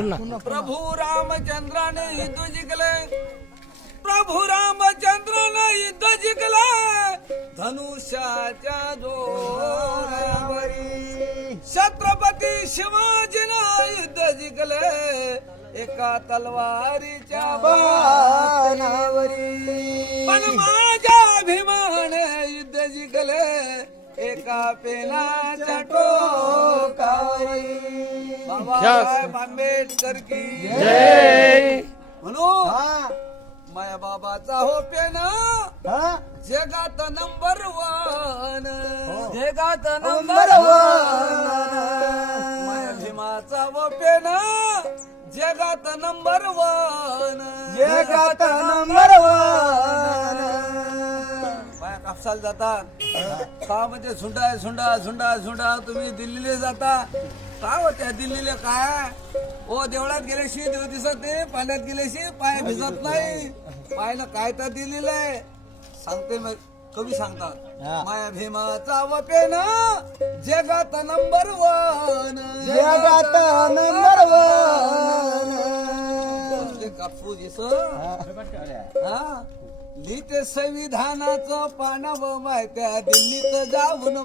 प्रभू रामचंद्राने युद्ध जिंकले, प्रभू रामचंद्राने युद्ध जिंकले, धनुष्याच्या जोरावरी छत्रपती शिवाजीने युद्ध जिंकले, एका तलवारीच्या बाणावरी. पण माझ्या भीमाने युद्ध जिंकले, एका पेनाच्या टोकावरी. बाबासाहेब आंबेडकर की जय. म्हणून माया बाबाचा हो पेन जगात नंबर 1, जगात नंबर 1. माया भीमाचा हो पेन जगात नंबर 1, जगात नंबर 1. माया कापसाला जातात का म्हणजे झुंडा तुम्ही दिल्लीला जाता का हो? त्या दिल्लीला काय ओ देवळात गेल्याशी देव दिसत नाही, पाण्यात गेल्याशी पाय भिजत नाही. पायला काय तर दिलेलं आहे सांगते मग कवी सांगतात. माया भीमाचा वपेन जगात नंबर 1, जगात नंबर 1. कापूस लिहिते संविधानाचं पानावं माहित्या दिल्लीत जाऊन.